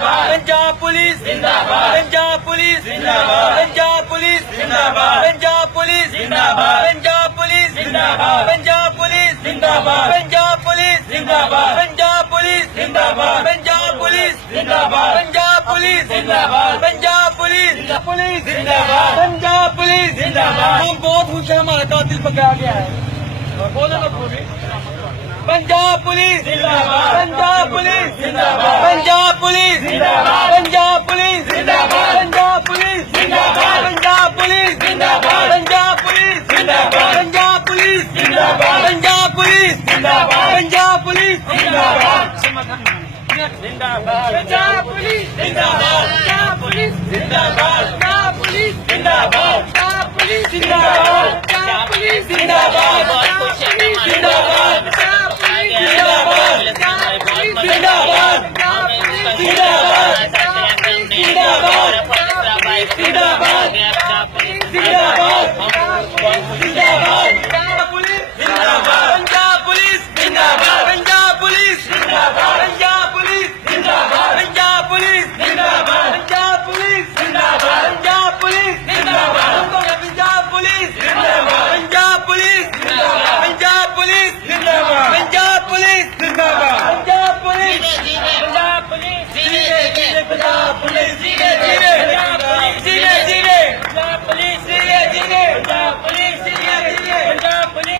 जिंदाबाद पंजाब पुलिस जिंदाबाद पंजाब पुलिस जिंदाबाद पंजाब पुलिस जिंदाबाद पंजाब पुलिस जिंदाबाद पंजाब पुलिस जिंदाबाद पंजाब पुलिस जिंदाबाद पंजाब पुलिस जिंदाबाद पंजाब पुलिस जिंदाबाद पंजाब पुलिस जिंदाबाद पंजाब पुलिस जिंदाबाद पंजाब पुलिस पुलिस जिंदाबाद पंजाब पुलिस जिंदाबाद हम बहुत खुश हैं हमारा कातिल पकड़ा गया है बोलो ना बोले पंजाब पुलिस जिंदाबाद पंजाब पुलिस जिंदाबाद पंजाब पुलिस जिंदाबाद पंजाब पुलिस जिंदाबाद पंजाब पुलिस जिंदाबाद पंजाब पुलिस जिंदाबाद पंजाब पुलिस जिंदाबाद पंजाब पुलिस जिंदाबाद पंजाब पुलिस जिंदाबाद पंजाब पुलिस जिंदाबाद जिंदाबाद पंजाब पुलिस जिंदाबाद पंजाब पुलिस जिंदाबाद पंजाब पुलिस जिंदाबाद पंजाब पुलिस जिंदाबाद पंजाब पुलिस जिंदाबाद पंजाब पुलिस जिंदाबाद पंजाब पुलिस जिंदाबाद पंजाब पुलिस जिंदाबाद